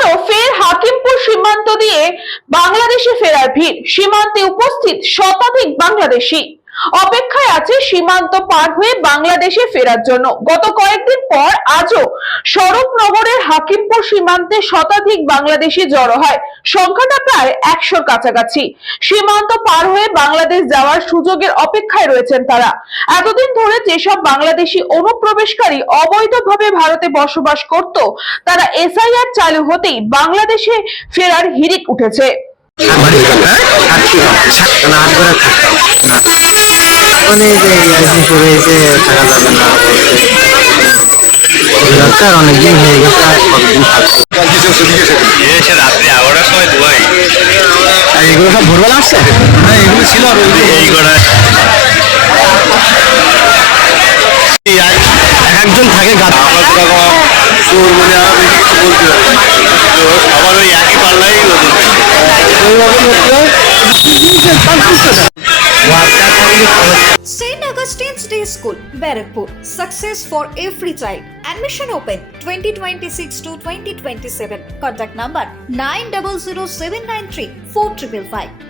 আবারও ফের হাকিমপুর সীমান্ত দিয়ে বাংলাদেশে ফেরার ভিড়। সীমান্তে উপস্থিত শতাধিক বাংলাদেশি অপেক্ষায় আছে সীমান্ত পার হয়ে বাংলাদেশে ফেরার জন্য। গত কয়েকদিন পর আজও স্বরূপনগরের হাকিমপুর সীমান্তে শতাধিক বাংলাদেশি জড়ো হয়। সংখ্যাটা প্রায় 100-র কাছাকাছি। সীমান্ত পার হয়ে বাংলাদেশ যাওয়ার সুযোগের অপেক্ষায় রয়েছেন তারা। এতদিন ধরে যেসব বাংলাদেশি অনুপ্রবেশকারী অবৈধভাবে ভারতে বসবাস করত, তারা এসআইআর চালু হতেই বাংলাদেশে ফেরার হিড়িক উঠেছে। অনেকদিন হয়ে গেছে, রাত্রি 11টার সময় দুবাই। এগুলো সব ভোরবেলা আসছে। হ্যাঁ, এগুলো ছিল এইগুলো একজন থাকে আমার ওই একই পাল্লাই St. Augustine's Day School, Barakpur. Success for every child. Admission open 2026 to 2027. Contact number 900793 4555.